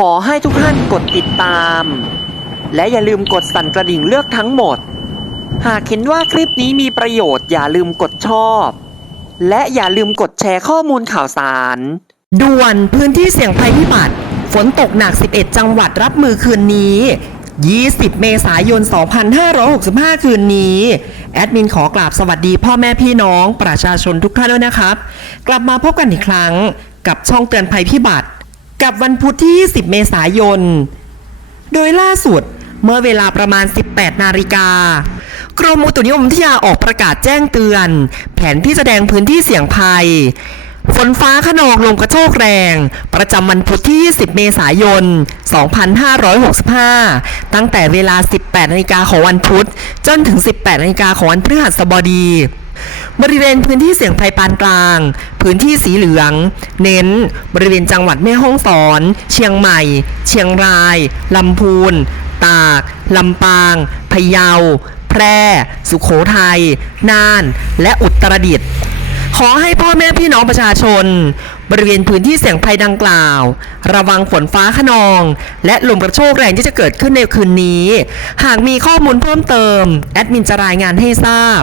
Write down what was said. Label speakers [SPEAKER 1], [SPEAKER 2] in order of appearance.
[SPEAKER 1] ขอให้ทุกท่านกดติดตาม และอย่าลืมกดสั่นกระดิ่งเลือกทั้งหมด หากเห็นว่าคลิปนี้มีประโยชน์อย่าลืมกดชอบ และอย่าลืมกดแชร์ข้อมูลข่าวสาร
[SPEAKER 2] ด่วนพื้นที่เสี่ยงภัยพิบัติ ฝนตกหนัก 11 จังหวัดรับมือคืนนี้ 20 เมษายน 2565 คืนนี้ แอดมินขอกราบสวัสดีพ่อแม่พี่น้องประชาชนทุกท่านด้วยนะครับ กลับมาพบกันอีกครั้งกับช่องเตือนภัยพิบัติ กับวันพุธที่ 20 เมษายน โดยล่าสุดเมื่อเวลาประมาณ 18 นาฬิกากรมอุตุนิยมวิทยาออกประกาศแจ้งเตือน แผนที่แสดงพื้นที่เสี่ยงภัย ฝนฟ้าขนองลมกระโชกแรง ประจำวันพุธที่20เมษายน 2565 ตั้งแต่เวลา 18 นาฬิกาของวันพุธ จนถึง 18 นาฬิกาของวันพฤหัสบดี บริเวณพื้นที่เสี่ยงภัยปานกลาง พื้นที่สีเหลือง เน้น บริเวณจังหวัดแม่ฮ่องสอน เชียงใหม่ เชียงราย ลำพูน ตาก ลำปาง พะเยา แพร่ สุขโขทัย น่าน และอุตรดิตถ์ ขอให้พ่อแม่พี่น้องประชาชน บริเวณพื้นที่เสี่ยงภัยดังกล่าว ระวังฝนฟ้าขนอง และลมกระโชกแรงที่จะเกิดขึ้นในคืนนี้ หากมีข้อมูลเพิ่มเติม แอดมินจะรายงานให้ทราบ